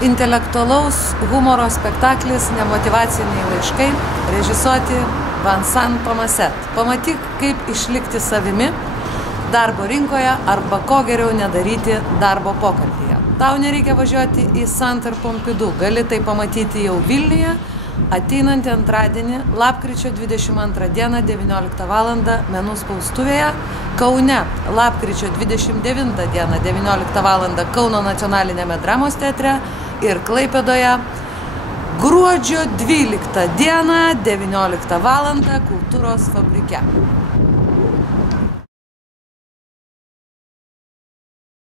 Intelektualaus humoro spektaklis Nemotyvaciniai laiškai, režisuoti Vincent Thomaset. Pamatyk, kaip išlikti savimi darbo rinkoje arba ko geriau nedaryti darbo pokalbyje. Tau nereikia važiuoti į Centre Pompidou, gali tai pamatyti jau Vilniuje, ateinantį antradienį, lapkričio 22 dieną, 19 val. Menų spaustuvėje, Kaune, lapkričio 29 dieną, 19 val. Kauno nacionalinėme dramos teatre ir Klaipėdoje, gruodžio 12 dieną, 19 val. Kultūros fabrike.